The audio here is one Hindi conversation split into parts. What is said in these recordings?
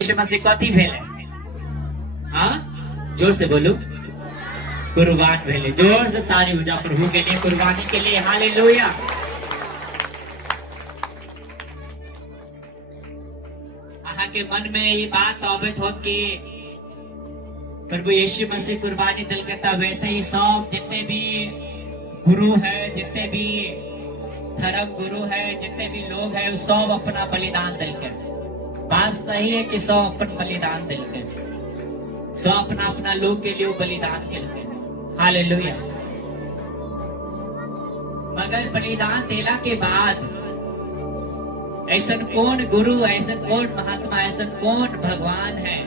यीशु मसीह कथी भेले? हाँ, जोर से बोलो। कुर्बान भेले। जोर से ताली बजा प्रभु के लिए, कुर्बानी के लिए। हालेलुया। अहाँ के मन में ये बात आबत हो कि प्रभु यीशु मसीह कुर्बानी दिल के, वैसे ही सब जितने भी गुरु है, जितने भी धर्म गुरु है, जितने भी लोग हैं, वो सब अपना बलिदान दिल के। बात सही है कि सब अपन बलिदान दिल के, सब अपना अपना लोग के लिए बलिदान के लिए। हालेलुया। मगर बलिदान देला के बाद ऐसा कौन गुरु, ऐसा कौन महात्मा, ऐसा कौन भगवान है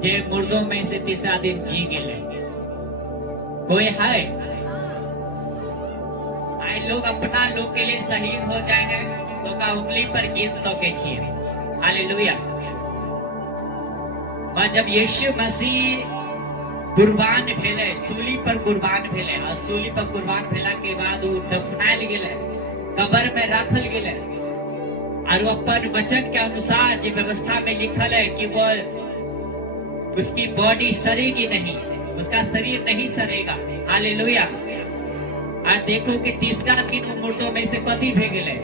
जे मुर्दों में से तीसरा दिन जी गए? कोई है? आए लोग अपना लोग के लिए शहीद हो जाए तो का उंगली पर गिन सके छिए। हालेलुया। जब यीशु मसीह कुर्बान भेले, सूली पर कुर्बान भेले, और सूली पर कुर्बान भेला के बाद वो दफनायल गेले, कब्र में रखल गेले, और अपन वचन के अनुसार जो व्यवस्था में लिखल है कि वो उसकी बॉडी सरेगी नहीं, उसका शरीर नहीं सरेगा। हालेलुया। और देखो कि तीसरा दिन वो मुर्दों में से कथी भे गेले?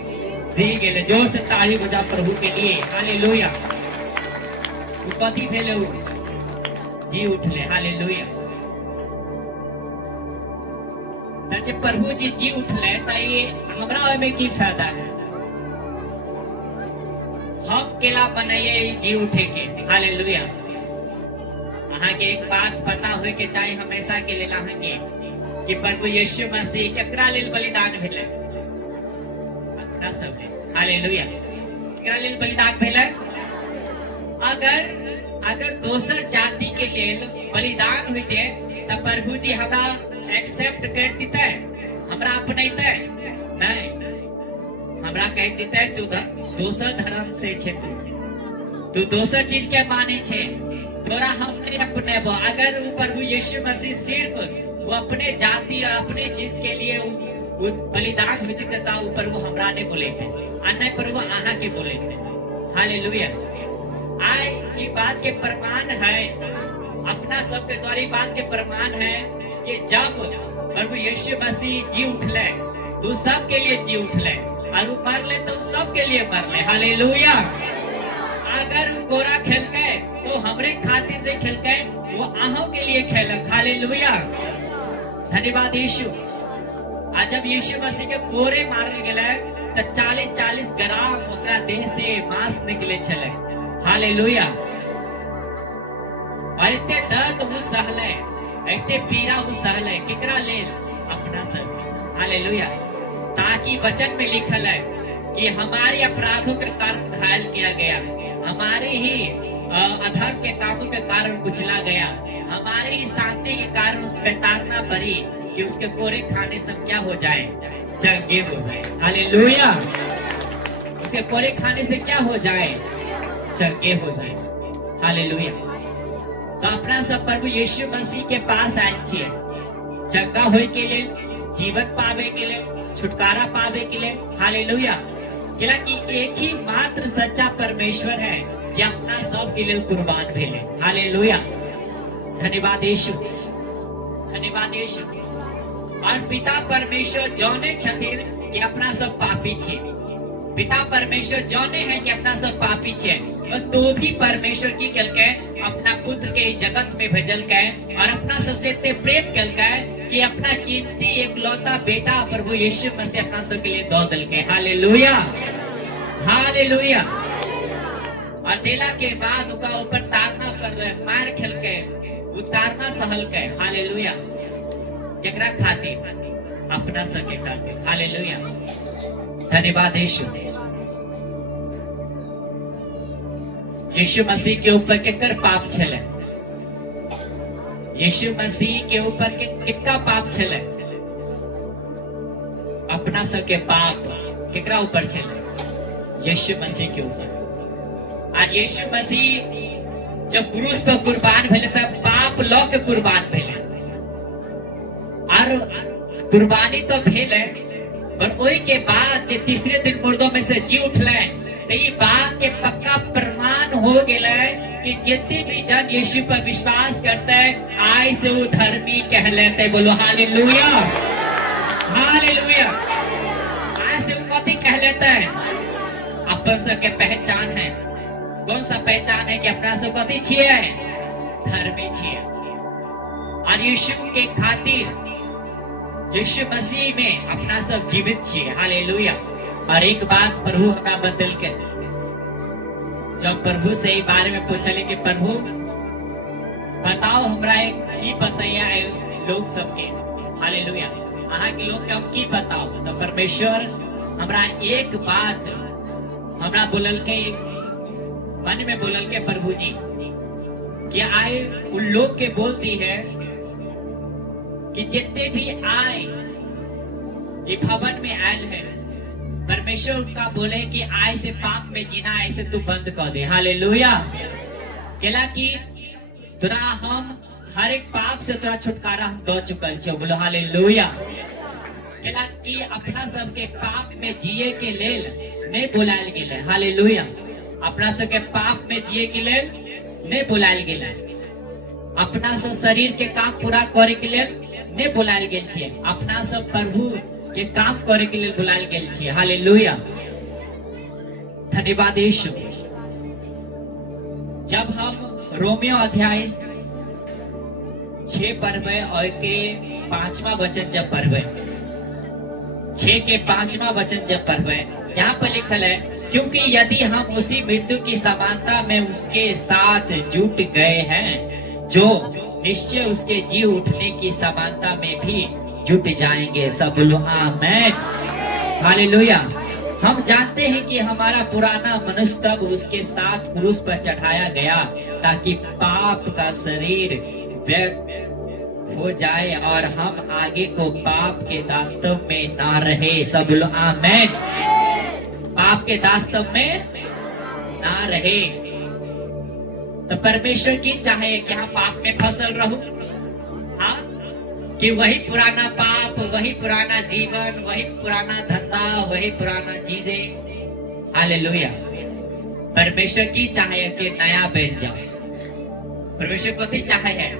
जी गेले। जोर से ताली बजा प्रभु के लिए। हालेलुया। वो कथी भेले? जी उठले। हालेलुया। जब प्रभु जी जी उठले तो ये हमरा में की फायदा है? हम केला बनाइए जी उठे के। हालेलुया। अहाँ के एक बात पता हो के चाहे हमेशा के लेल अहाँ के कि प्रभु यीशु मसीह केकरा लेल बलिदान भेले? अपना सब लेल। हालेलुया। केकरा लेल बलिदान भेले? अगर दोसर जाति के लेल बलिदान होते तो प्रभु जी हमरा एक्सेप्ट कर देते, हमरा अपनैते? नहीं, हमरा कह देते तू दोसर धर्म से छे, तू दोसर चीज के माने छे, तोरा हम नहीं अपनेबो। अगर वो प्रभु यीशु मसीह सिर्फ वो अपने जाति और अपने चीज के लिए वो बलिदान होते तो ऊपर वो हमरा ने बोले थे, अन्य पर वो आहा के बोले थे। हालेलुया। आए ये बात के प्रमाण है, अपना सबके द्वारा बात के प्रमाण है कि जब प्रभु यीशु मसीह जी उठले तो सब के लिए जी उठले, और मर ले तो सब के लिए मर ले। हालेलुया। अगर गोरा खेल के तो हमरे खातिर नहीं खेल के, वो आहों के लिए खेलक। हालेलुया। धन्यवाद यीशु। आज जब यीशु मसीह के कोरे मारल गेले तो 40-40 ग्राम ओकरा देह से मांस निकले छले। हालेलुया। और इतने दर्द वो सहले, इतने पीड़ा वो सहले, केकरा लेल? अपना सब। हालेलुया। ताकि वचन में लिखल है कि हमारे अपराधों के कारण घायल किया गया, हमारे ही अधर्म के कामों के कारण कुचला गया, हमारे ही शांति के कारण उस पे ताड़ना पड़ी कि उसके कोरे खाने से क्या हो जाए? चंगे हो जाए। हालेलुया। उसके कोरे खाने से क्या हो जाए? चंगे हो जाए। हालेलुया। तो अपना सब प्रभु यीशु मसीह के पास आए छिए चंगा होए के लिए, जीवन पावे के लिए, छुटकारा पावे के लिए। हालेलुया। कि एक ही मात्र सच्चा परमेश्वर है जो अपना सब के लिए कुर्बान भेले। हालेलुया। धन्यवाद यीशु। धन्यवाद यीशु। और पिता परमेश्वर जाने छथिन कि अपना सब पापी छे, पिता परमेश्वर जाने हैं कि अपना सब पापी छे, तो भी परमेश्वर की कलके अपना पुत्र के जगत में भेजल के और अपना सबसे इतने प्रेम कल के कि अपना कीमती एकलौता बेटा प्रभु यीशु मसीह अपना सब के लिए दो दल के। हालेलुया। हालेलुया। और देला के बाद उका ऊपर तारना कर मार खेल के उतारना सहल के। हालेलुया। केकरा खातिर? अपना सब के खातिर। हालेलुया। धन्यवाद यीशु। यीशु मसीह के ऊपर केकर पाप छले? यीशु मसीह के ऊपर कितना पाप छले? अपना सब के पाप केकरा ऊपर छले? यीशु मसीह के ऊपर। आज यीशु मसीह जब क्रूस पर कुर्बान भेले तो पाप लौ के कुर्बान भेले, और कुर्बानी तो भेले, पर वही के बाद जे तीसरे दिन मुर्दों में से जी उठले तो ये बात के पक्का प्रमाण हो गेले कि जितने भी जन यीशु पर विश्वास करते हैं आय से वो धर्मी कहलाते हैं। बोलो हालेलुया, हालेलुया। आय से वो कथी कहलाते हैं? अपन सबके पहचान है। कौन सा पहचान है कि अपना सब कथी छिए? धर्मी छिए। और यीशु के खातिर यीशु मसीह में अपना सब जीवित छिए। हालेलुया। और एक बात प्रभु हमरा बदल के, जब प्रभु से ई बारे में पूछले कि प्रभु बताओ हमरा एक की बताइया लोग सबके, हालेलुया, अहाँ के लोग के हम की बताओ, तो परमेश्वर हमरा एक बात हमरा बोलल के, मन में बोलल के प्रभु जी कि आए उन लोग के बोलती है कि जितने भी आए ये भवन में आयल है, परमेश्वर उनका बोले कि आय से पाप में जीना ऐसे तू बंद कर दे। हालेलुया। केला कि तोरा हम हर एक पाप से तोरा छुटकारा हम दो चुकल छे। बोलो हालेलुया। केला कि अपना सबके पाप में जिए के लेल नहीं बुलायल गेले। हालेलुया। अपना सबके पाप में जिए के लेल नहीं बुलायल गेले। अपना सब शरीर के काम पूरा करे के लेल नहीं बुलायल गेल छे। अपना सब प्रभु के काम करे के लिए बुलायल गेल छिए। हालेलुया। धन्यवाद यीशु। जब हम रोमियो अध्याय 6 पढ़बे और के 5वां वचन जब पढ़बे, 6 के 5वां वचन जब पढ़बे, यहाँ पर लिखल है क्योंकि यदि हम उसी मृत्यु की समानता में उसके साथ जुट गए हैं जो निश्चय उसके जी उठने की समानता में भी जुट जाएंगे। सब बोलो आमेन, हालेलुया। हम जानते हैं कि हमारा पुराना मनुष्य तब उसके साथ क्रूस पर चढ़ाया गया ताकि पाप का शरीर हो जाए और हम आगे को पाप के दास्तव में ना रहे। सब बोलो आमेन। पाप के दास्तव में ना रहे। तो परमेश्वर की चाहे कि हम पाप में फसल रहूं, हाँ, कि वही पुराना पाप, वही पुराना जीवन, वही पुराना धंधा, वही पुराना चीजें। हालेलुया। परमेश्वर की चाहे कि नया बन जाओ। परमेश्वर को भी चाहे है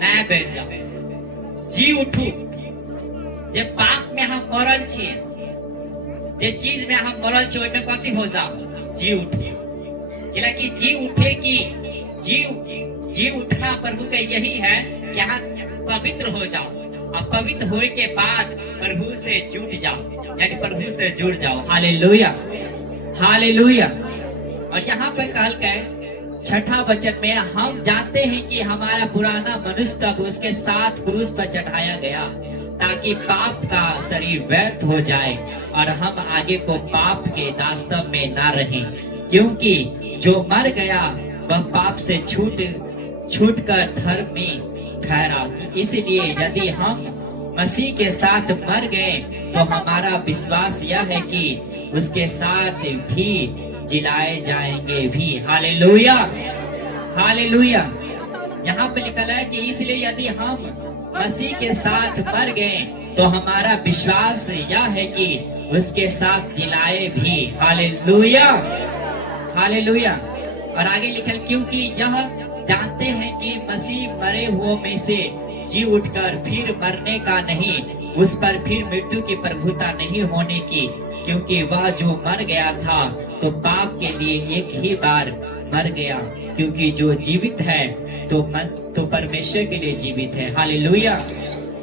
नया बन जाओ, जी उठू। जब पाप में हम मरल छिए, जे चीज में हम मरल छिए ओइमे कथी हो जाओ, जी उठू। कि जी उठे की जी उठना प्रभु का यही है कि हम पवित्र हो जाओ, और पवित्र होने के बाद प्रभु से जुट जाओ, यानी प्रभु से जुड़ जाओ। Hallelujah, hallelujah. और यहाँ पर कहल गए 6वां वचन में, हम जानते हैं कि हमारा पुराना मनुष्य तब उसके साथ क्रूस पर चढ़ाया गया ताकि पाप का शरीर व्यर्थ हो जाए और हम आगे को पाप के दास्तव में ना रहें, क्योंकि जो मर गया वह पाप से छूटकर धर्म में ठहरा। इसलिए यदि हम मसीह के साथ मर गए तो हमारा विश्वास यह है कि उसके साथ भी जिलाए जाएंगे भी। Hallelujah, hallelujah. यहाँ पे लिखा है कि इसलिए यदि हम मसीह के साथ मर गए तो हमारा विश्वास यह है कि उसके साथ जिलाए भी। Hallelujah, hallelujah. और आगे लिखल, क्योंकि यह जानते हैं कि मसीह मरे हुओं में से जी उठकर फिर मरने का नहीं, उस पर फिर मृत्यु की प्रभुता नहीं होने की, क्योंकि वह जो मर गया था तो पाप के लिए एक ही बार मर गया, क्योंकि जो जीवित है तो परमेश्वर के लिए जीवित है। हालेलुया।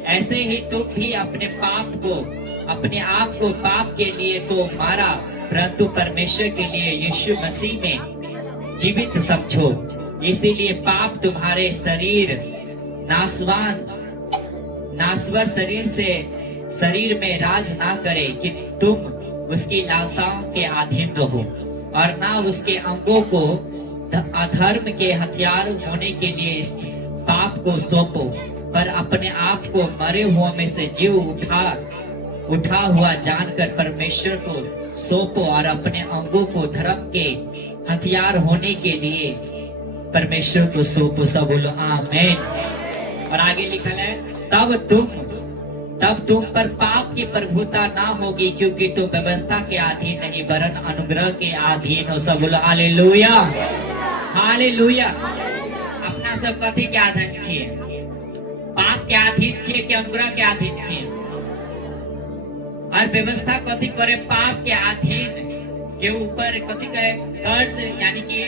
ऐसे ही तुम भी अपने आप को पाप के लिए तो मारा, परंतु परमेश्वर के लिए यीशु मसीह में जीवित समझो। इसीलिए पाप तुम्हारे नासवर शरीर में राज ना करे कि तुम उसकी लालसाओं के अधीन रहो, और ना उसके अंगों को अधर्म के हथियार होने के लिए पाप को सौंपो, पर अपने आप को मरे हुओं में से जीव उठा हुआ जानकर परमेश्वर को सौंपो, और अपने अंगों को धर्म के हथियार होने के लिए परमेश्वर को सौंपो। सब बोलो आमीन। और आगे लिखा है, तब तुम पर पाप की प्रभुता ना होगी, क्योंकि तुम व्यवस्था के अधीन नहीं वरन अनुग्रह के अधीन हो। सब बोलो हालेलुया, हालेलुया। अपना सब कथी के अधीन छिए? पाप के अधीन छिए कि अनुग्रह के अधीन छिए? और व्यवस्था कथी करे? पाप के अधीन के ऊपर कथी कहे? कर्ज, यानी कि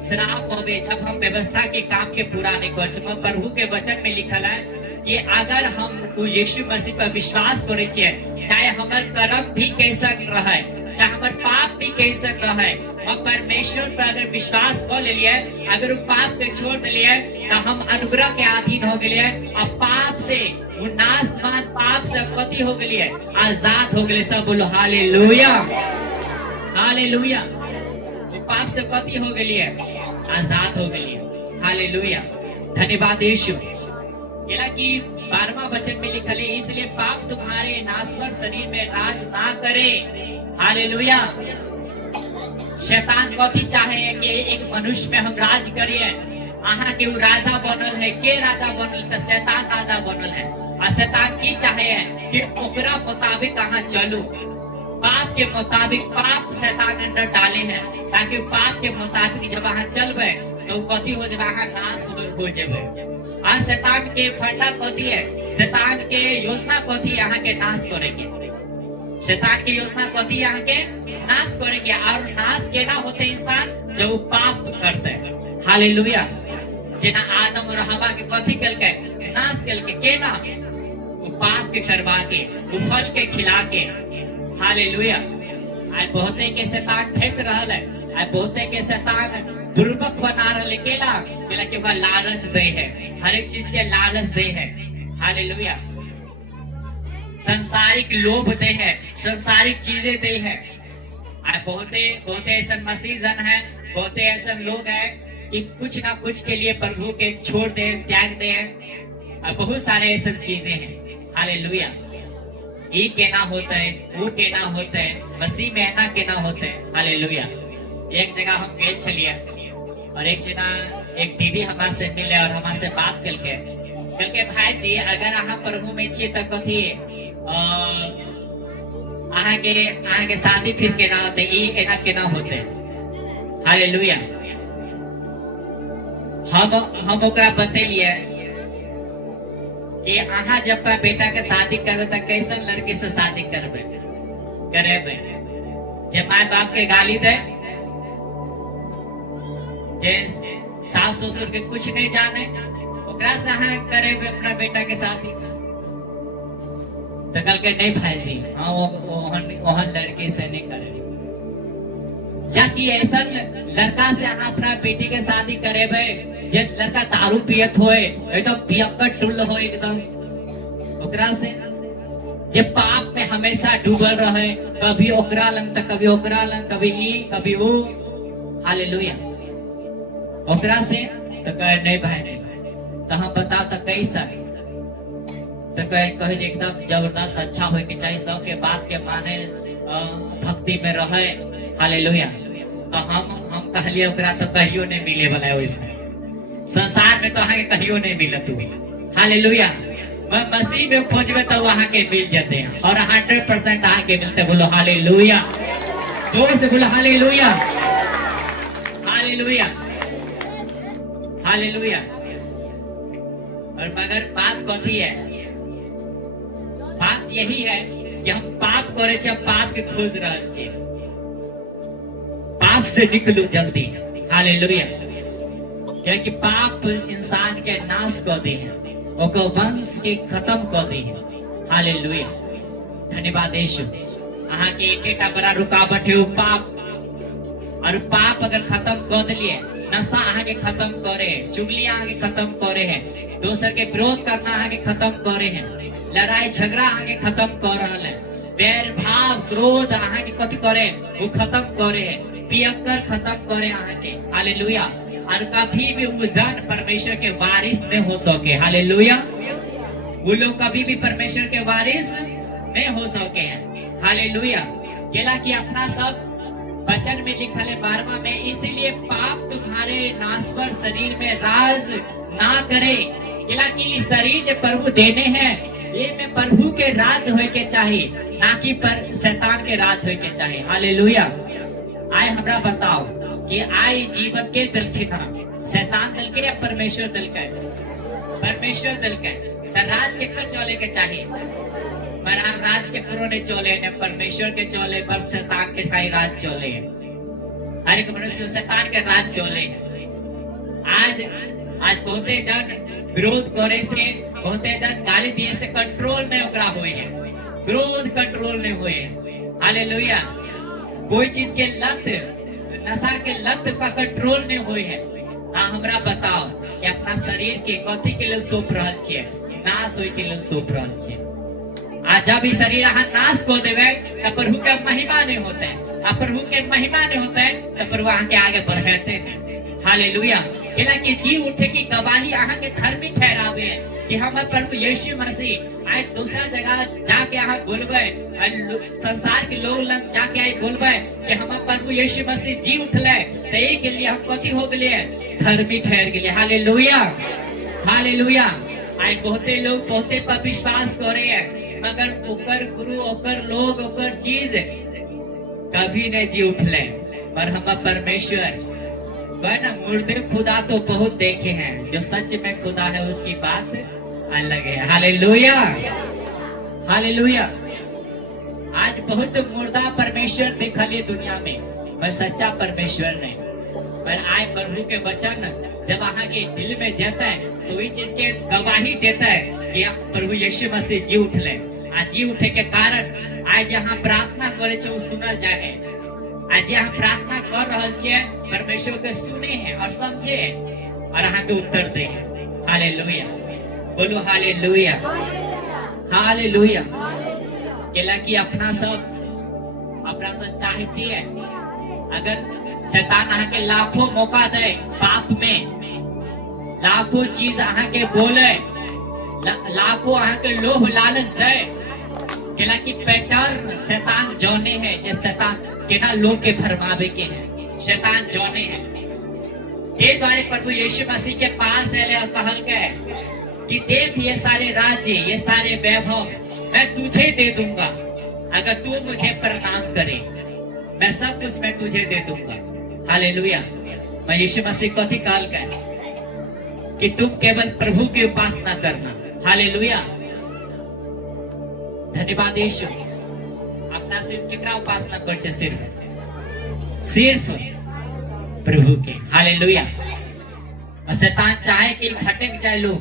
श्राप होवे जब हम व्यवस्था के काम के पूरा नहीं कर सकते। प्रभु के वचन में लिखल है कि अगर हम यीशु मसीह पर विश्वास करे छिए, चाहे हमार कर्म भी कैसन रहे, चाहे हमार पाप भी कैसन रहे, हम परमेश्वर पर अगर विश्वास कर लिए, अगर पाप के छोड़ दिए, तो हम अनुग्रह के अधीन हो गए और पाप से नाशवान, पाप से कथी हो गए? आजाद हो गए। सब बोलो हालेलुया, हालेलुया। पाप से कथी हो गई है? आजाद हो गई है। हालेलुया, धन्यवाद यीशु। केला की 12वां वचन में लिखल है, इसलिए पाप तुम्हारे नाश्वर शरीर में राज ना करे। हालेलुया। शैतान कथी चाहे कि एक मनुष्य में हम राज करिए। अहाँ के राजा बनल है, के राजा बनल? तो शैतान राजा बनल है। और शैतान की चाहे है कि ओकरा मुताबिक अहाँ चलू, पाप के मुताबिक। पाप शैतान अंदर डाले हैं ताकि पाप के मुताबिक जब अहाँ चलबे तो कथी हो जाए? अहाँ नाश हो जाए। और शैतान के फंडा कथी है? शैतान के योजना कथी है? अहाँ के नाश करेंगे। शैतान की योजना कथी है? अहाँ के नाश करेंगे। और नाश केना होते इंसान? जब पाप करते हैं। हालेलुया। जेना आदम और हवा के कथी करके नाश करके, केना? पाप के करवा के, फल के खिला के। हालेलुया। आज बहुते के शैतान ठेक रहल है, आज बहुते के शैतान दुर्बक बना रहल, केला के बाद लालच दे है, हर एक चीज के लालच दे है। हालेलुया। संसारिक लोभ दे है, संसारिक चीजें दे है। आज बहुते ऐसा मसीह जन है, बहुते ऐसे लोग है कि कुछ ना कुछ के लिए प्रभु के छोड़ दे, त्याग दे है। और बहुत सारे ऐसे चीजें हैं। हालेलुया। ये केना होता है, वो केना होता है, मसीह में ऐना केना होता है। हालेलुया। एक जगह हम गए चलिए और एक दीदी हमारे से मिले और हमारे से बात करके भाई जी, अगर अहाँ प्रभु में छिए तो कथी अहाँ के शादी फिर केना होते, ई एना केना होते? हालेलुया। हम ओकरा बतेलिए कि अहाँ जब बेटा के शादी करबे तो कैसन लड़की से शादी करबे? जब माँ बाप के गाली दे, जे सास ससुर के कुछ नहीं जाने, ओकरा से अहाँ करेबे अपना बेटा के शादी? तो कल के नहीं भाई जी, हाँ ओहन लड़की से नहीं करे। जाकि ऐसा लड़का से अहाँ अपना बेटी के शादी करेबे जे लड़का दारू पियत होए, एकदम पियक्कड़ टुल्ल हो एकदम, ओकरा से जे पाप में हमेशा डूबल रहे, कभी ओकरा लंग तो कभी ओकरा लंग, कभी ई कभी वो। हालेलुया। ओकरा से तो कहे नहीं भाई जी, तो हम बताओ तो कैसा? तो कहे एकदम जबरदस्त अच्छा हो के चाहिए, सबके बात के माने, भक्ति में रहे। हालेलुया। तो हम कहलिए ओकरा तो कहियो नहीं मिले वाला है, वैसा संसार में तो अहाँ कहियो नहीं मिलत हुई। हालेलुया। मसीह में खोजबे तो वहां के मिल जाते हैं और 100% अहाँ के मिलते। बोलो हालेलुया, जोर से बोलो हालेलुया, हालेलुया, हालेलुया। और मगर बात कथी है? बात यही है कि हम पाप करे छे, पाप के खोज रहल छे, पाप से निकलू जल्दी। हालेलुया। क्योंकि पाप इंसान के नाश कर दे है, ओकर वंश के खत्म कर दे है। हालेलुया। धन्यवाद यीशु। अहाँ के एकेटा बड़ा रुकावट है, वो पाप। और पाप अगर खत्म कर दिलिए, नशा अहाँ के खत्म करे, चुगली अहाँ के खत्म करे है, दोसर के विरोध करना अहाँ के खत्म करे है, लड़ाई झगड़ा अहाँ के खत्म कर रहा है, बैर भाव क्रोध अहाँ के कथी करे, वो खत्म करे है, पियक्कर खत्म करे अहाँ के। हालेलुया। और कभी भी वो जन परमेश्वर के वारिस नहीं हो सके। हालेलुया। वो लोग कभी भी परमेश्वर के वारिस नहीं हो सके हैं। हालेलुया। केला की अपना सब वचन में लिखल है 12वां में, इसीलिए पाप तुम्हारे नाश्वर शरीर में राज ना करे। केला की शरीर जो प्रभु देने हैं, ये में प्रभु के राज होए के चाहिए, ना कि पर शैतान के राज होए के चाहिए। हालेलुया। आए हमरा बताओ कि आई जीवन के दलखिन शैतान दल के या परमेश्वर दल का, परमेश्वर दल का राज के कर चले के चाहिए, पर हम राज के करो नहीं चले न परमेश्वर के चले, पर शैतान के खाई राज चले। हर एक मनुष्य शैतान के राज चले। आज बहुते जन विरोध करे से, बहुते जन गाली दिए से कंट्रोल में ओकरा हुए हैं, विरोध कंट्रोल में हुए हैं। हालेलुया। कोई चीज के लत, नशा के लत का कंट्रोल में हुए हैं। हाँ, हमरा बताओ कि अपना शरीर के कथी के लिए सौंप रहल छियै? नाश होय के लिए सौंप रहल छियै। आ जब ई शरीर अहाँ नाश को देवे तब प्रभु के महिमा नहीं होता है। अब प्रभु के महिमा नहीं होता है तब प्रभु अहाँ के आगे बढ़ाते हैं। हालेलुया। केला कि जी उठे की गवाही अहाँ के धर्मी ठहरावे है कि हम प्रभु यीशु मसीह आज दूसरा जगह जाके अहाँ बोलबे, संसार के लोग लग जाके आई बोलबे कि हम प्रभु यीशु मसीह जी उठले, तो ये के लिए हम कथी हो गए? धर्मी ठहर गए। Hallelujah, hallelujah. आज बहुते लोग बहुते पर विश्वास करे है, मगर ओकर गुरु, ओकर लोग, ओकर चीज कभी नहीं जी उठले। पर हम परमेश्वर ना मुर्दे खुदा तो बहुत देखे हैं, जो सच में खुदा है उसकी बात अलग है। Hallelujah, hallelujah. आज बहुत मुर्दा परमेश्वर देखा लिए दुनिया में, पर सच्चा परमेश्वर नहीं। पर आए प्रभु के वचन जब आहा के दिल में जाता है तो ये चीज के गवाही देता है कि प्रभु यीशु मसीह जी उठले। आज जी उठे के कारण आज जहाँ प्रार्थना करे छे सुनल जाए। आज यहाँ प्रार्थना कर रहल छियै, परमेश्वर के सुने हैं और समझे हैं और अहाँ के उत्तर दे हैं। हालेलुया, बोलो हालेलुया, हालेलुया। केला कि अपना सब चाहती है। अगर शैतान अहाँ के लाखों मौका दे पाप में, लाखों चीज अहाँ के बोले, लाखों अहाँ के लोभ लालच दे, केला कि पैटर्न शैतान जौने है, जे शैतान केना लोग के भरमावे के हैं, शैतान जौने हैं। ये द्वारे प्रभु यीशु मसीह के पास आए और कहल गए कि देख ये सारे राज्य, ये सारे वैभव मैं तुझे दे दूंगा अगर तू मुझे प्रणाम करे। मैं सब कुछ मैं तुझे दे दूंगा। हालेलुया। मैं यीशु मसीह को कहल गए कि तुम केवल प्रभु की उपासना करना। हालेलुया, धन्यवाद यीशु। अपना सिर्फ कितना उपासना कर छे? सिर्फ प्रभु के। हालेलुया। और शैतान चाहे कि भटक जाए लोग,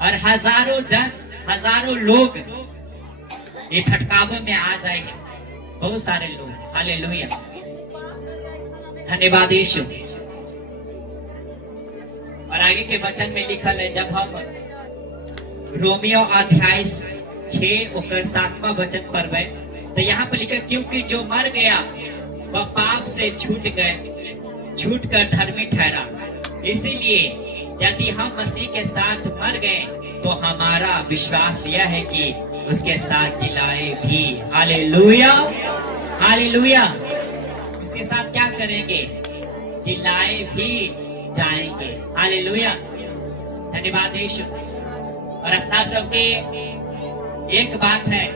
और हजारों जन, हजारों लोग ये भटकावों में आ जाएंगे, बहुत सारे लोग। हालेलुया, धन्यवाद यीशु। और आगे के वचन में लिखल है, जब हम रोमियो अध्याय 6 और 7वां वचन पढ़बे तो यहाँ पर लिखा, क्योंकि जो मर गया वह पाप से छूट कर धर्मी ठहरा। इसीलिए यदि हम मसीह के साथ मर गए तो हमारा विश्वास यह है कि उसके साथ जिलाए भी। Hallelujah, hallelujah. उसके साथ क्या करेंगे? जिलाए भी जाएंगे। हालेलुया, धन्यवाद यीशु। और अपना सबके एक बात है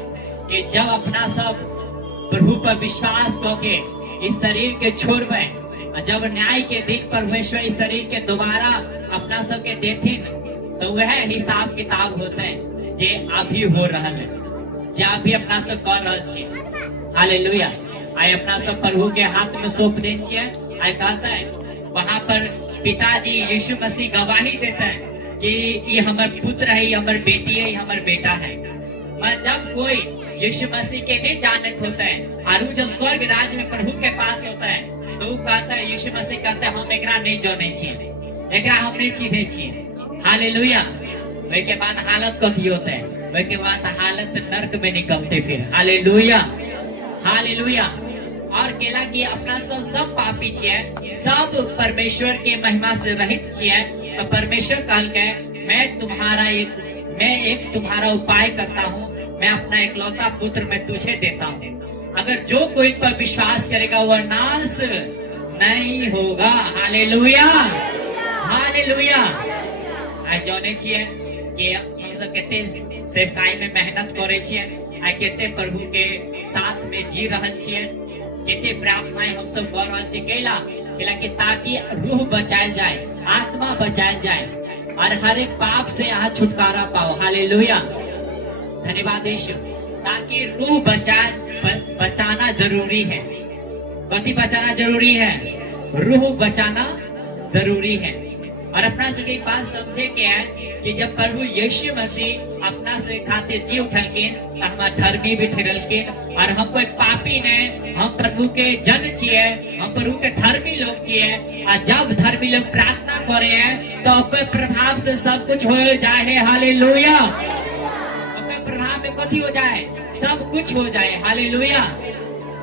कि जब अपना सब प्रभु पर विश्वास करके इस शरीर के छोड़बे, जब न्याय के दिन परमेश्वर इस शरीर के दोबारा अपना सब के देथिन तो वह हिसाब किताब होते हैं जे अभी हो रहा है, जे अभी अपना सब कर रहा है। हालेलुया। आए अपना सब प्रभु के हाथ में सौंप दे छिए। आए कहता है वहां पर पिताजी यीशु मसीह गवाही देता है कि ये हमार पुत्र है, ये हमार बेटी है, ये हमार बेटा है। और जब कोई यीशु मसीह के नहीं जानत होता है और जब स्वर्ग राज में प्रभु के पास होता है तो वो कहता है, यीशु मसीह कहता है हम एकरा नहीं जाने छिए, एकरा हम नहीं चिन्हे छिए। हालेलुया। वही के बाद हालत कथी होता है? वही के बाद हालत नर्क में निकलते फिर। Hallelujah, hallelujah. और केला कि अपना सब पापी छिए, सब परमेश्वर के महिमा से रहित छिए। तो परमेश्वर कहल के मैं एक तुम्हारा उपाय करता हूँ, मैं अपना इकलौता पुत्र मैं तुझे देता हूँ। अगर जो कोई पर विश्वास करेगा वह नाश नहीं होगा। Hallelujah, hallelujah. आज जाने छिए कि हम सब केते सेवकाई में मेहनत करे छिए, आ केते प्रभु के साथ में जी रहल छिए, केते प्रार्थनाएं हम सब कर रहल छिए। कैला कि ताकि रूह बचाए जाए, आत्मा बचाए जाए और हर एक पाप से आज छुटकारा पाओ। हालेलुया, धन्यवाद यीशु। ताकि रूह बचाना जरूरी है। कथी बचाना जरूरी है? रूह बचाना जरूरी है। और अपना से एक बात समझे के है कि जब प्रभु यीशु मसीह अपना से खातिर जी उठल के, हम धर्मी भी ठहरल के, और हम कोई पापी ने, हम प्रभु के जन छिए, हम प्रभु के धर्मी लोग छिए। और जब धर्मी लोग प्रार्थना करे हैं तो आपके प्रभाव से सब कुछ हो जाए है। हालेलुया, आपके प्रभाव में कथी हो जाए? सब कुछ हो जाए। हालेलुया,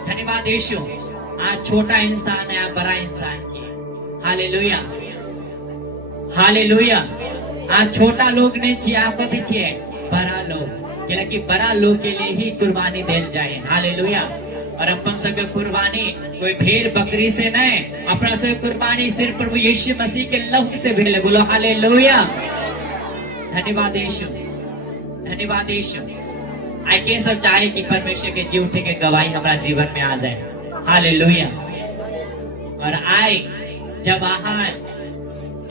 धन्यवाद यीशु। आज छोटा इंसान है, बड़ा इंसान छिए। Hallelujah, hallelujah. आज छोटा लोग नहीं छिए, कथी छिए? बड़ा लोग। कि बड़ा लोग के लिए ही कुर्बानी देल जाए। हालेलुया। और अपन सबके कुर्बानी कोई भेड़ बकरी से नहीं, अपना से कुर्बानी सिर्फ प्रभु यीशु मसीह के लहू से भेले। बोलो हालेलुया, धन्यवाद यीशु, धन्यवाद यीशु। आई के सब चाहे कि परमेश्वर के जी उठे के गवाही हमारा जीवन में आ जाए। हालेलुया। और आए जब आहार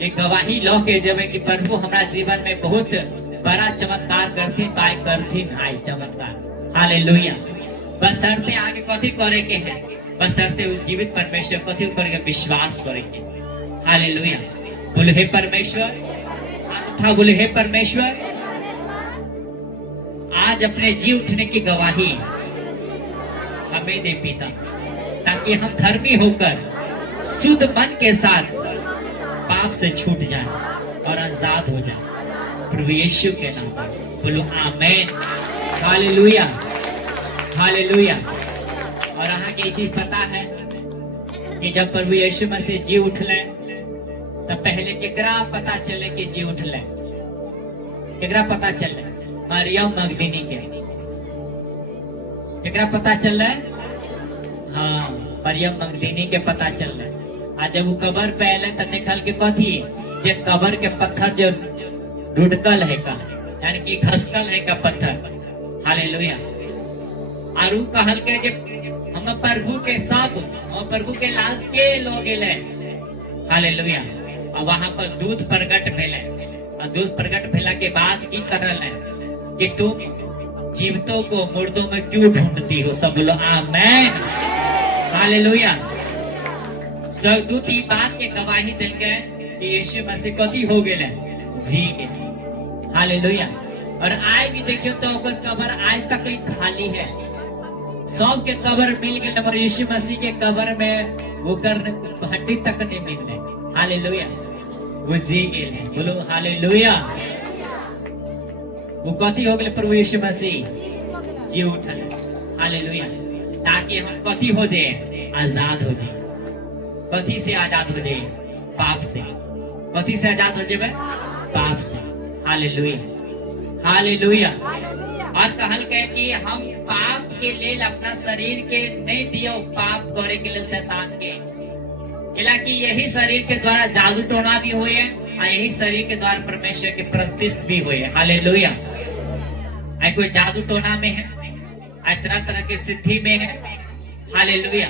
एक गवाही लो के जब कि प्रभु हमारा जीवन में बहुत बड़ा चमत्कार करते, काय करते आई चमत्कार। हालेलुया। बशर्ते आगे कथी करे के है? बशर्ते उस जीवित परमेश्वर कथी ऊपर के विश्वास करे के। हालेलुया। बोले हे परमेश्वर, उठा बोले हे परमेश्वर, आज अपने जी उठने की गवाही हमें दे पिता, ताकि हम धर्मी होकर शुद्ध मन के साथ पाप से छूट जाए और आजाद हो जाए प्रभु यीशु के नाम पर। बोलो आमेन। Hallelujah, hallelujah. और यहाँ की चीज पता है कि जब प्रभु यीशु मसीह जी उठले तब पहले केकरा पता चले कि जी उठले? केकरा पता चले? मरियम मगदलीनी के। केकरा पता चल? हाँ, मरियम मगदलीनी के पता चल। आज जब वो कबर पे आए तो निकल के कथी जे कबर के पत्थर जो रुडकल है का, यानी कि घसकल है का पत्थर। हालेलुया। और वो कहल के जे हम प्रभु के सब, हम प्रभु के लाश के लोग गेले। हालेलुया। और वहां पर दूध प्रकट भेले। और दूध प्रकट भेला के बाद की करल है कि तुम जीवितों को मुर्दों में क्यों ढूंढती हो? सब बोलो आमेन। हालेलुया। दूत बात के गवाही दिल के कि यीशु मसीह कथी हो गेले? जी गेले। हालेलुया। और आज भी देखियो तो ओकर कबर आज तक ही खाली है। सब के कबर मिल गए, पर यीशु मसीह के कबर में ओकर हड्डी तक नहीं मिलने। हालेलुया। वो जी गेले। बोलो हालेलुया। वो कथी हो गेले? प्रभु यीशु मसीह जी उठल। हालेलुया। ताकि हम कथी हो जाए? आजाद हो जाए। कथी से आजाद हो जाए? पाप से। कथी से आजाद हो जाए? पाप से। Hallelujah, hallelujah. और कहल के कि हम पाप के लिए अपना शरीर के नहीं दियो पाप करे के लिए शैतान के। कि यही शरीर के द्वारा जादू टोना भी हुए और यही शरीर के द्वारा परमेश्वर के प्रतिष्ठित भी हुए। हालेलुया। कोई जादू टोना में है, तरह तरह की सिद्धि में है। हालेलुया।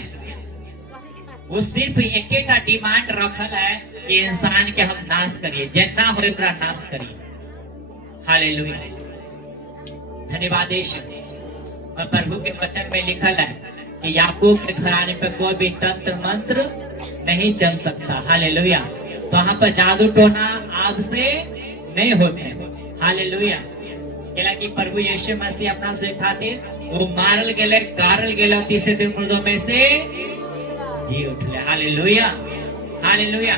वो सिर्फ एक डिमांड रखल है कि इंसान के हम नाश करिए, जितना हो पूरा नाश करिए। हालेलुया, धन्यवाद यीशु। और प्रभु के वचन में लिखल है कि याकूब के घराने पे कोई भी तंत्र मंत्र नहीं चल सकता। हालेलुया। तो वहां पर जादू टोना आग से नहीं होते। हालेलुया। कि प्रभु यीशु मसीह अपना से खातिर वो मारल गेले, गारल गेले, तीसरे दिन मुर्दों में से जी उठले। Hallelujah, hallelujah.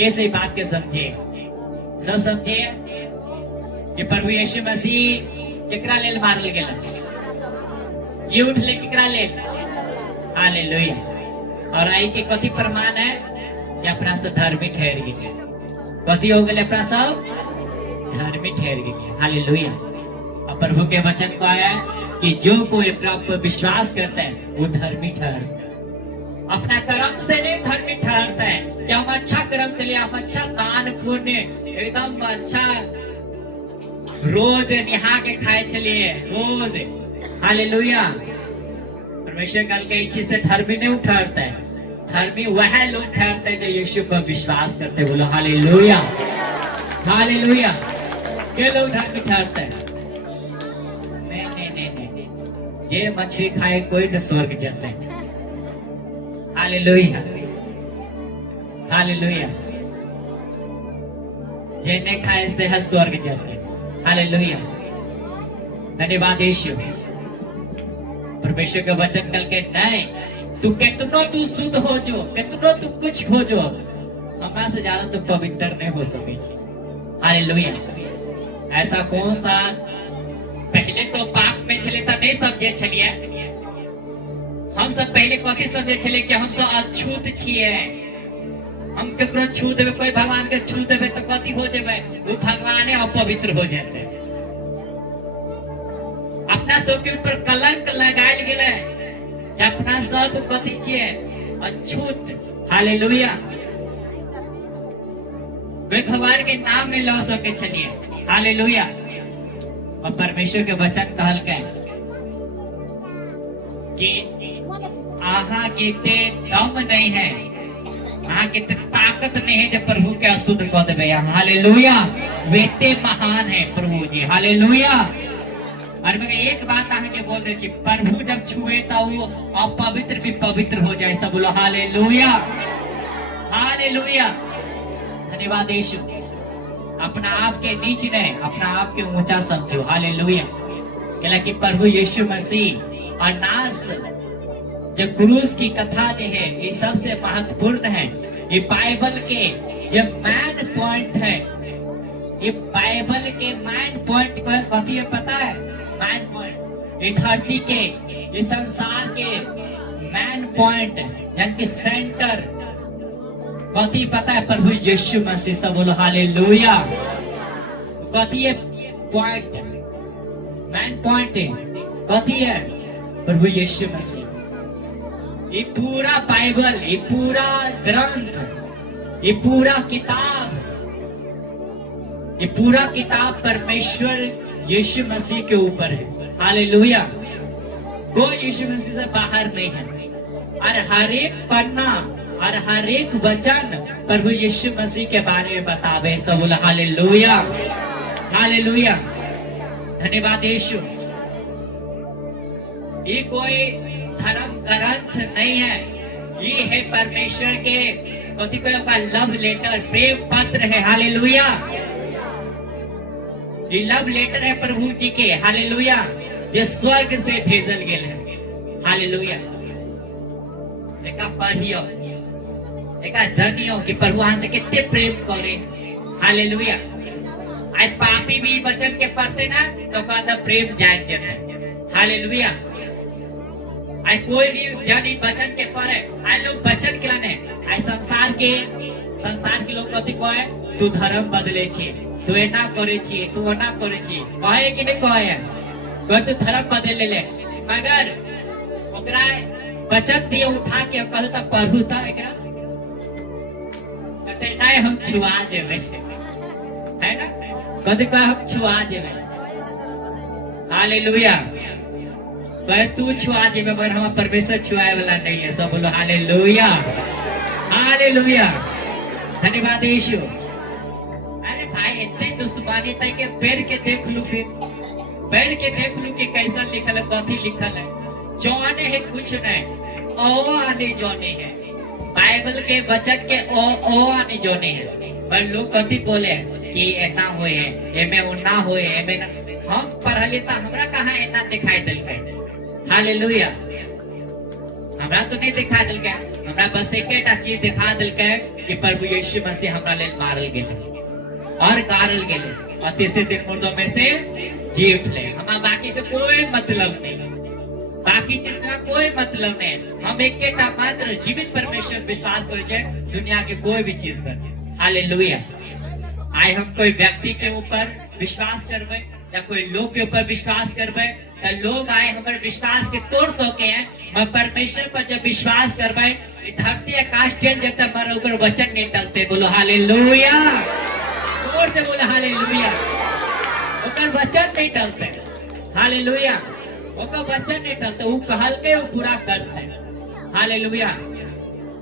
ये सही बात के समझिए, सब समझिए कि प्रभु यीशु मसीह केकरा लेल मारल गेला, जी उठले केकरा लेल। हालेलुया। और आई के कथी प्रमाण है कि अपना से धर्मी ठहर गए। कथी हो गए? अपना सब धर्मी ठहर गए। हालेलुया। और प्रभु के वचन को आया कि जो कोई पर विश्वास करता है वो धर्मी ठहरता है। अपना कर्म से नहीं धर्मी ठहरता है कि हम अच्छा कर्म के लिए, हम अच्छा दान पुण्य, एकदम अच्छा रोज निहा के खाए चलिए रोज। हालेलुया। परमेश्वर कल के इच्छा से धर्मी नहीं ठहरता है। धर्मी वह लोग ठहरते हैं जो यीशु पर विश्वास करते। बोलो हालेलुया, हालेलुया। ये लोग धर्मी ठहरते हैं। नहीं नहीं नहीं नहीं, जे मछली खाए कोई न स्वर्ग जाते हैं। Hallelujah, hallelujah. जे ने खाए से है स्वर्ग जाते हैं। हालेलुया, धन्यवाद यीशु। परमेश्वर का वचन कल के नहीं, तू कितनो तू शुद्ध हो जो, कितनो तू कुछ हो जो, हमारे से ज्यादा तू पवित्र नहीं हो सके। हालेलुया। ऐसा कौन सा पहले तो पाप में चले था नहीं समझे छलिए। हम सब पहले कथी समझे छले कि हम सब अछूत छिए। हम केकरो छू देवे, कोई भगवान के छू देवे तो कथी हो जावे, वो भगवान अपवित्र हो जाते। अपना सब के ऊपर कलंक लगायल गेले कि अपना सब कथी छिए, अछूत। हालेलुया। वे भगवान के नाम में ला सके छलिए। हालेलुया। और परमेश्वर के वचन कहल के कि आहा के ते दम नहीं है, आहा के ते ताकत नहीं है जब प्रभु के अशुद्ध कह देवे। हालेलुया। वेते महान है प्रभु जी। हालेलुया। और मैं एक बात आहा के बोल दे छी, प्रभु जब छुए तो वो अपवित्र भी पवित्र हो जाए। सब बोलो हालेलुया, हालेलुया। धन्यवाद यीशु। अपना आप के नीच नहीं, अपना आप के ऊंचा समझो। हालेलुया। कि प्रभु यीशु मसीह और नास जो क्रूस की कथा जो है, ये सबसे महत्वपूर्ण है। ये बाइबल के जो मेन पॉइंट है, ये बाइबल के मेन पॉइंट कथी है पता है? मेन पॉइंट ये धरती के, ये संसार के मेन पॉइंट यानी कि सेंटर कथी पता है? प्रभु यीशु मसीह। सब बोलो हालेलुया। कथी है पॉइंट? मेन पॉइंट है कथी है? प्रभु यीशु मसीह। ये पूरा बाइबल, ये पूरा ग्रंथ, ये पूरा किताब, ये पूरा किताब परमेश्वर यीशु मसीह के ऊपर है। हालेलुया। कोई यीशु मसीह से बाहर नहीं है। और हर एक पन्ना और हर एक वचन प्रभु यीशु मसीह के बारे में बतावे। सब बोला हालेलुया, हालेलुया। धन्यवाद यीशु। ये कोई धर्म ग्रंथ नहीं है, ये है परमेश्वर के कथी का लव लेटर, प्रेम पत्र है। हालेलुया। ये लव लेटर है प्रभु जी के। हालेलुया। जो स्वर्ग से भेजल गेल है। हालेलुया। देखा पढ़ियो, देखा जानियो कि प्रभु वहां से कितने प्रेम करे। हालेलुया। आज पापी भी वचन के पढ़ते ना तो कहता प्रेम जाग जाता। हालेलुया। आज कोई भी जानी वचन के पढ़े, आज लोग वचन के लाने, आज संसार के लोग कथी कहे? तू धर्म बदले छे, तू एना करे छे, तू ओना करे छे। कहे कि नहीं कहे? कहे तू धर्म बदल ले। मगर ओकरा वचन दिए उठा के कहता पढ़ू ता एकरा कहते नहीं हम छुआ जेबे, है ना? कहते कहे हम छुआ जेबे। हालेलुया। कहे तू छुआ जेबे, मगर हम परमेश्वर छुआए वाला नहीं है। सब बोलो हालेलुया, हालेलुया। धन्यवाद यीशु। अरे भाई इतनी दुश्मनी तय के पेड़ के देख लू, फिर पेड़ के देख लू कि कैसा लिखल है, कथी लिखल है। जौने है कुछ नहीं, ओ आने जौने है। बाइबल के वचन के ओ आने जौने है। पर लोग कथी बोले कि एना होए है, एमे उन्ना होए, एमे ना। हम पढ़ले त हमरा कहां एना दिखाई देलकै। हालेलुया। हमरा तो नहीं दिखा दिलकै, हमरा बस एकेटा चीज दिखा दिलकै कि प्रभु यीशु मसीह हमरा लेल मारल गेलै और गारल गेलै और तीसरे दिन मुर्दों में से जी उठले। हमरा बाकी से कोई मतलब नहीं, बाकी चीज से कोई मतलब नहीं। हम एकेटा मात्र जीवित परमेश्वर विश्वास करे छे, दुनिया के कोई भी चीज पर। हालेलुया। आइ हम कोई व्यक्ति के ऊपर विश्वास करबे या कोई लोग के ऊपर विश्वास करबे तो लोग आए हमारे विश्वास के तोड़ सके हैं। मैं परमेश्वर पर जब विश्वास करबे, धरती आकाश टल जाता, मगर ओकर वचन नहीं टलते। बोलो हालेलुया, जोर से बोलो हालेलुया। ओकर वचन नहीं टलते। हालेलुया। ओकर वचन नहीं टलते, वो कहल के वो पूरा करते। हालेलुया।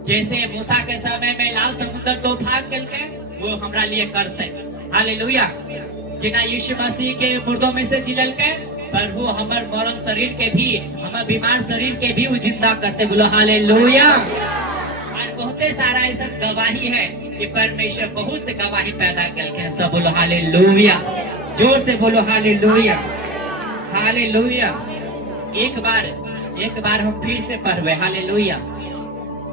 जैसे मूसा के समय में लाल समुद्र तो भाग गए थे, वो हमरा लिए करते। हालेलुया। जिना यीशु मसीह के मुर्दों में से जिलल के, पर वो हमार मरण शरीर के भी, हमार बीमार शरीर के भी वो जिंदा करते। बोलो हालेलुया। और बहुते सारा ऐसा गवाही है कि परमेश्वर बहुत गवाही पैदा करके। सब बोलो हालेलुया, जोर से बोलो हालेलुया, हालेलुया। एक बार हम फिर से पढ़वे हालेलुया।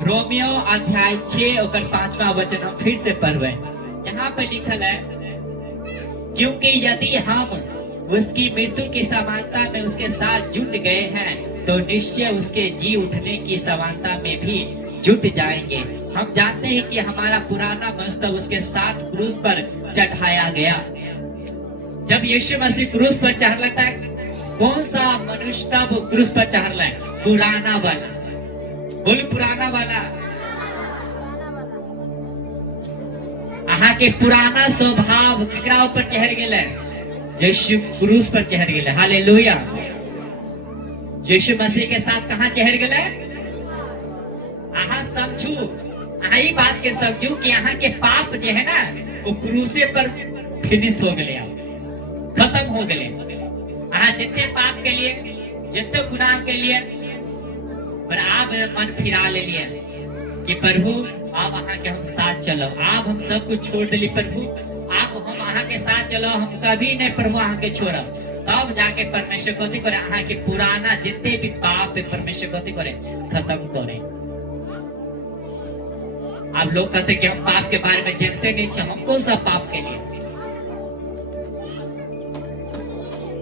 रोमियो अध्याय 6 और 5वां वचन हम फिर से पढ़वे। यहाँ पे लिखल है, क्योंकि यदि हम उसकी मृत्यु की समानता में उसके साथ जुट गए हैं तो निश्चय उसके जी उठने की समानता में भी जुट जाएंगे। हम जानते हैं कि हमारा पुराना मनुष्य उसके साथ क्रूस पर चढ़ाया गया। जब यीशु मसीह क्रूस पर चढ़ लगता है, कौन सा मनुष्य तब क्रूस पर चढ़ रहा है? पुराना वाला। बोल पुराना वाला। अहा के पुराना स्वभाव केकरा ऊपर चढ़ गेले? यीशु क्रूस पर चढ़ गेले। हालेलुया। यीशु मसीह के साथ कहाँ चढ़ गेले? अहा समझू, अहा ई बात के समझू कि यहाँ के पाप जो है ना, वो क्रूसे पर फिनिश हो गए, खत्म हो गए। अहा जितने पाप के लिए, जितने गुनाह के लिए, पर आप मन फिरा ले लिए कि प्रभु आप वहाँ के हम साथ चलो। आप हम सब कुछ छोड़ दिली प्रभु, आप हम वहाँ के साथ चलो, हम कभी नहीं प्रभु वहाँ के छोड़ा। तब जाके परमेश्वर कथी करे? वहाँ के पुराना जितने भी पाप है परमेश्वर कथी करे? खत्म करे। आप लोग कहते कि हम पाप के बारे में जानते नहीं थे। हम कौन सा पाप के लिए?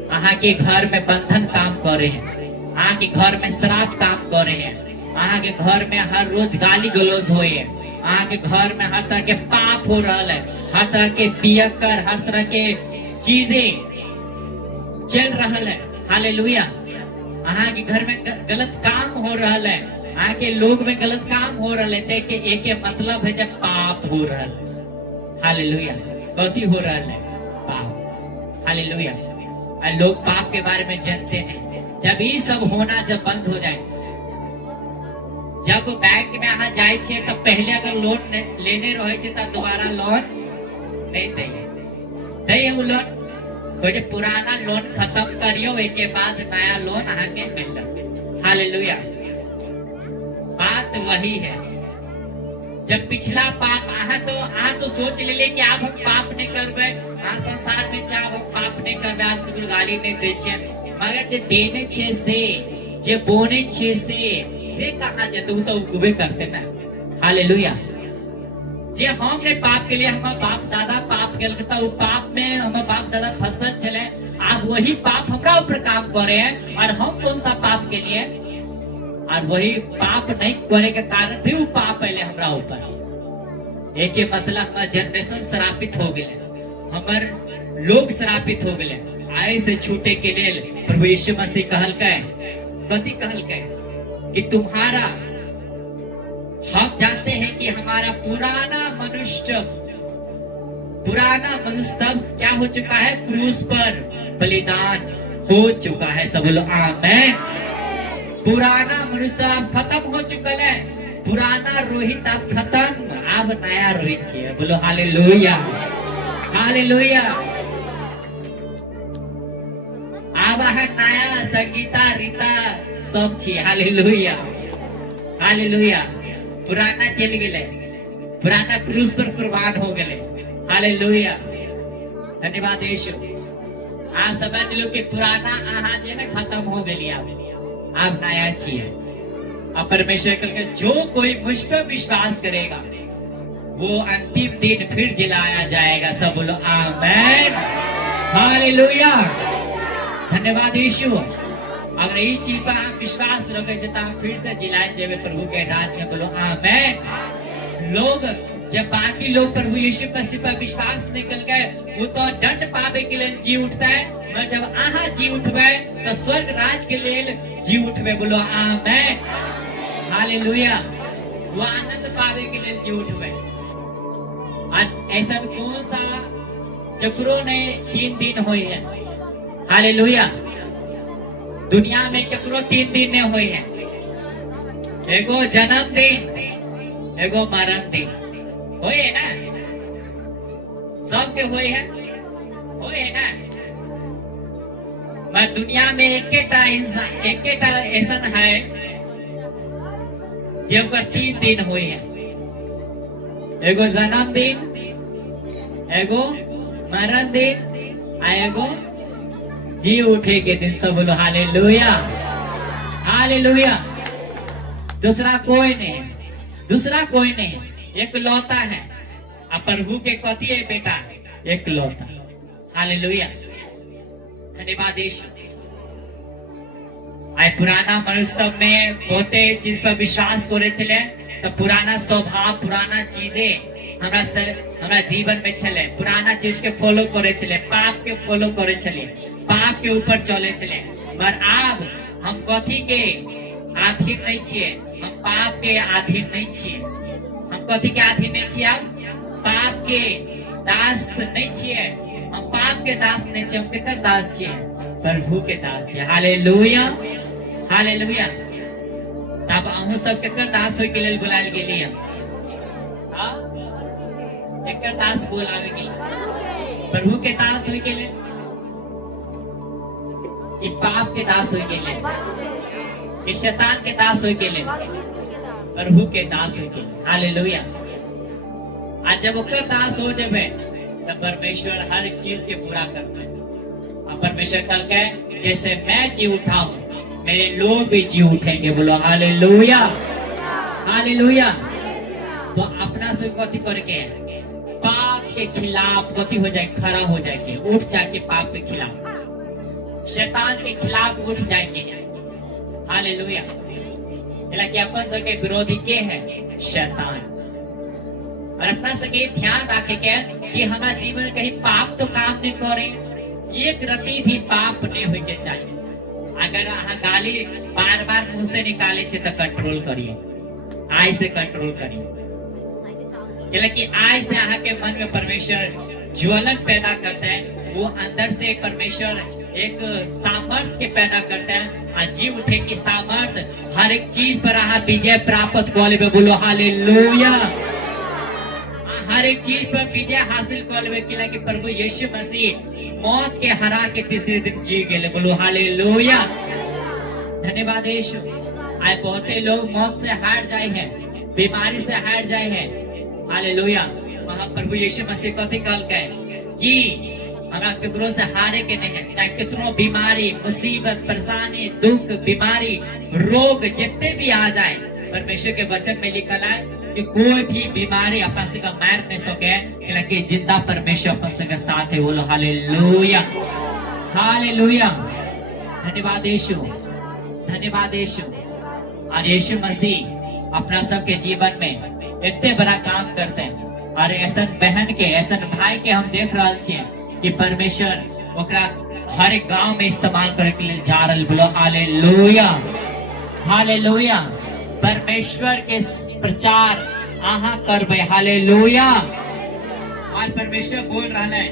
वहाँ के घर में बंधन काम कर रहे हैं, वहाँ के घर में श्राप काम कर रहे हैं, वहाँ के घर में हर रोज गाली गलौज हो है, वहाँ के घर में हर तरह के पाप हो रहा है, हर तरह के पियकर, हर तरह के चीजें चल रहा है। हालेलुया। वहाँ के घर में गलत काम हो रहा है, वहाँ के लोग में गलत काम हो रहा है। कि एक मतलब है जब पाप हो रहा है। हालेलुया। गलती हो रहा है, पाप। हालेलुया। लोग पाप के बारे में जानते नहीं। जब ये सब होना जब बंद हो जाए, जब बैंक में यहाँ जाए छे तो पहले अगर लोन लेने रहे छे तो दोबारा लोन नहीं दे वो लोन। तो जब पुराना लोन खत्म करियो, एक के बाद नया लोन यहाँ के मिल। हालेलुया। बात वही है। जब पिछला पाप तो सोच ले कि आप हम पाप नहीं करबे, संसार में चाहे हम पाप नहीं करबे, आप गाली नहीं दे छे, मगर जे देने छे से, जे बोने छे से कहाँ जे तू तो उगबे करते ना। हालेलुया। जे हमने पाप के लिए हमारे बाप दादा पाप के लिए, वो पाप में हमारे बाप दादा फंसल चले, आप वही पाप हमरा ऊपर काम करे हैं। और हम कौन सा पाप के लिए? और वही पाप नहीं करे के कारण भी वो पाप पहले हमरा ऊपर। एक मतलब हमारा जनरेशन शरापित हो गए, हमार लोग शरापित हो गए। आए से छूटे के लिए प्रभु यीशु मसीह कहलकै, कथी कहलकै? कि तुम्हारा, हम जानते हैं कि हमारा पुराना मनुष्य तब क्या हो चुका है? क्रूस पर बलिदान हो चुका है। सब बोलो आमीन। पुराना मनुष्य अब खत्म हो चुका है, पुराना रोहित अब खत्म, अब नया रोहित है। बोलो हालेलुया, हालेलुया। अब है नया संगीता रीता सब छी। Hallelujah, hallelujah. पुराना चल गए, पुराना क्रूस पर कुर्बान हो गए। हालेलुया, धन्यवाद यीशु। आप समझ लो कि पुराना आहा जे ना खत्म हो गई, अब नया चाहिए। अब परमेश्वर के जो कोई मुझ पर विश्वास करेगा वो अंतिम दिन फिर जिलाया जाएगा। सब बोलो आमीन, हालेलुया, धन्यवाद यीशु। अगर ये चीज पर हम विश्वास रखे तो हम फिर से जिलाए जेबे प्रभु के राज में। बोलो आमीन। लोग जब बाकी लोग प्रभु यीशु मसीह पर विश्वास निकल गए, वो तो दंड पावे के लिए जी उठता है, मगर जब आहा जी उठवे तो स्वर्ग राज के लिए जी उठवे। बोलो आमीन, हालेलुया। वो आनंद पावे के लिए जी उठवे। आज ऐसा कौन सा जकरो ने 3 दिन हुए हैं? हालेलुया। दुनिया में ककरो 3 दिन ने हुए हैं। एगो जन्मदिन, एगो मरण दिन होए है ना, सबके होए है ना। मैं दुनिया में एकेटा ऐसा है जो 3 दिन हुए हैं, एगो जन्मदिन, एगो मरण दिन, आ एगो जी उठे के दिन। सब बोलो हालेलुया, हालेलुया। दूसरा कोई नहीं, दूसरा कोई नहीं, एक लौता है। अब प्रभु के कथी है बेटा, एक लौता। हालेलुया, धन्यवाद यीशु। आय पुराना मनुष्य में बहुते चीज पर विश्वास करे चले, तो पुराना स्वभाव, पुराना चीजें हमरा जीवन में चले, पुराना चीज के फॉलो करे चले, पाप के फॉलो करे चले, पाप के ऊपर चले चले। पर अब हम कथी के अधीन नहीं छिए, हम पाप के अधीन नहीं छिए। हम कथी के अधीन नहीं छिए, अब पाप के दास नहीं छिए। हम पाप के दास नहीं छिए, हम केकर दास छिए, प्रभु के दास छिए। Hallelujah, hallelujah. तब अहू सब केकर दास होय के लेल बुलायल गेलिए। हां, केकर दास बुलावे गेल, प्रभु के दास होय के लेल कि पाप के दास होय के लेल, कि शैतान के दास होय के लेल, प्रभु के दास होय के लेल। हालेलुया। आज जब ओकर दास हो जबे तब परमेश्वर हर एक चीज के पूरा करता है। और परमेश्वर कहता है जैसे मैं जी उठा हूं, मेरे लोग भी जी उठेंगे। बोलो हालेलुया, हालेलुया। तो अपना से कथी करके पाप के खिलाफ कथी हो जाए, खड़ा हो जाएंगे, उठ जाके पाप के खिलाफ, शैतान के खिलाफ उठ जाएंगे। हालेलुया। कि अपन सके विरोधी के है, शैतान। और अपना सके ध्यान रखे के कि हमारा जीवन कहीं पाप तो काम नहीं करे, एक रति भी पाप नहीं होय के चाहिए। अगर अहाँ गाली बार बार मुंह से निकाले छे तो कंट्रोल करिए, आय से कंट्रोल करिए। कि आय से अहाँ के मन में परमेश्वर ज्वलन पैदा करते हैं, वो अंदर से परमेश्वर एक सामर्थ के पैदा करते हैं। आज जी उठे की सामर्थ हर एक चीज पर अहाँ विजय प्राप्त कर लेबे। बोलो हालेलुया। हर एक चीज पर विजय हासिल कर लेबे कि प्रभु यीशु मसीह मौत के हरा के तीसरे दिन जी गेले। बोलो हालेलुया, धन्यवाद यीशु। आज बहुते लोग मौत से हार जाए हैं, बीमारी से हार जाए हैं। हालेलुया। वहाँ प्रभु यीशु मसीह कथी कहलकै कि हमरा केकरो से हारे के नहीं है, चाहे कितनो बीमारी, मुसीबत, परेशानी, दुख, बीमारी, रोग जितने भी आ जाए, परमेश्वर के वचन में लिखा है कि कोई भी बीमारी अपन से का मार नहीं सके, क्योंकि जिंदा परमेश्वर अपन से के साथ है। बोलो हालेलुया, हालेलुया, धन्यवाद यीशु, धन्यवाद यीशु। और यीशु मसीह अपना सबके जीवन में इतने बड़ा काम करते हैं। और ऐसा बहन के, ऐसा भाई के हम देख रहा छे कि परमेश्वर ओकरा हर एक गांव में इस्तेमाल करे के लिए जा रहा। बोलो हालेलुया, हालेलुया। परमेश्वर के प्रचार आहा करबे। हालेलुया। और परमेश्वर बोल रहा है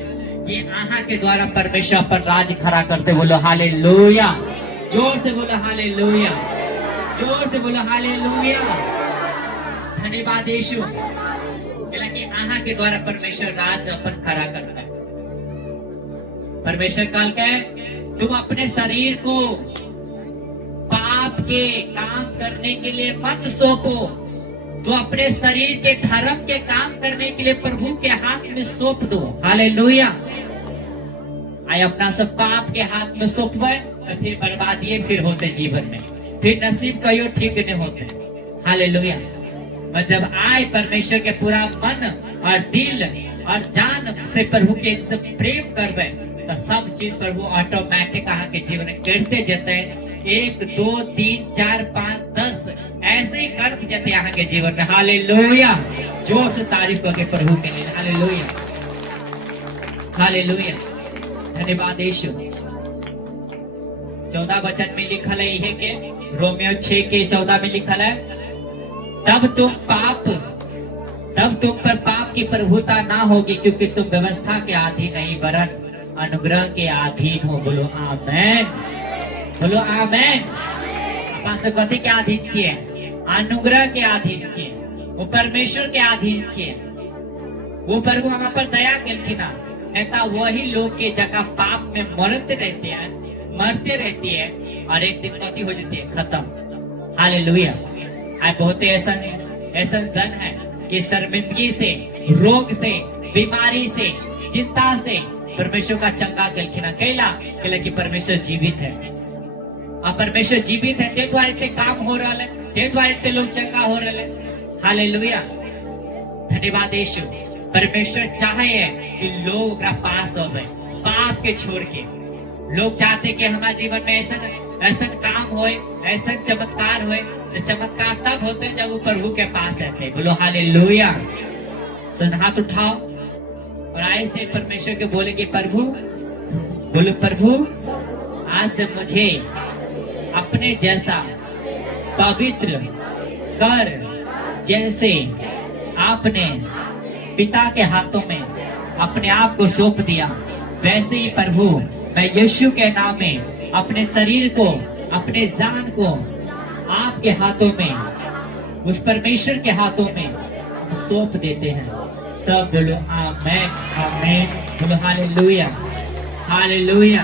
कि आहा के द्वारा परमेश्वर पर राज खड़ा करते। बोलो हालेलुया, जोर से बोलो हालेलुया, जोर से बोलो हालेलुया, धन्यवाद यीशु। कि आहा के द्वारा परमेश्वर राज अपन खड़ा करता है। परमेश्वर काल के तुम अपने शरीर को पाप के काम करने के लिए मत सौंपो, तो अपने शरीर के धर्म के काम करने के लिए प्रभु के हाथ में सौंप दो। हालेलुया। आय अपना सब पाप के हाथ में सौंपवे तो फिर बर्बादी फिर होते जीवन में, फिर नसीब कहियो ठीक नहीं होते। हालेलुया। और जब आय परमेश्वर के पूरा मन और दिल और जान से प्रभु के सब प्रेम करवे तो सब चीज प्रभु ऑटोमेटिक आहा के जीवन में करते जाते। 1 2 3 4 5 10 ऐसे ही कर जाते आहा के जीवन में। हालेलुया। जोर से तारीफ करके प्रभु के लिए। हालेलुया, हालेलुया, धन्यवाद यीशु। 14 वचन में लिखल है यह के रोमियो 6 के 14 में लिखल है, तब तुम पर पाप की प्रभुता ना होगी, क्योंकि तुम व्यवस्था के अधीन नहीं वरन अनुग्रह के अधीन हो। बोलो आमेन, बोलो आमेन। अपना से कथी के अधीन छिए? अनुग्रह के अधीन छिए। वो परमेश्वर के अधीन छे। वो प्रभु हम पर दया केलखिन नेता वही लोग के जगह पाप में मरते रहते हैं और एक दिन कथी हो जाती है, खत्म। हालेलुया। आज बहुत ऐसा जन है कि शर्मिंदगी से, रोग से, बीमारी से, चिंता से परमेश्वर का चंगा केलखिन कैला कि परमेश्वर जीवित है। अब परमेश्वर जीवित है ते द्वारा इतने काम हो रहा है, ते द्वारा इतने लोग चंगा हो रहे हैं। हालेलुया। धन्यवाद यीशु। परमेश्वर चाहे कि लोग ओकरा पास होवे पाप के छोड़ के। लोग चाहते कि हमारे जीवन में ऐसा काम होए, ऐसा चमत्कार होए। तो चमत्कार तब होते जब वो प्रभु के पास रहते। बोलो हालेलुया। सुन, हाथ उठाओ और आए से परमेश्वर के बोले कि प्रभु, बोलो प्रभु, आज से मुझे अपने जैसा पवित्र कर, जैसे आपने पिता के हाथों में अपने आप को सौंप दिया, वैसे ही प्रभु मैं यीशु के नाम में अपने शरीर को, अपने जान को आपके हाथों में, उस परमेश्वर के हाथों में सौंप देते हैं। सब बोलो आमेन, आमेन। बोलो हालेलुया, हालेलुया।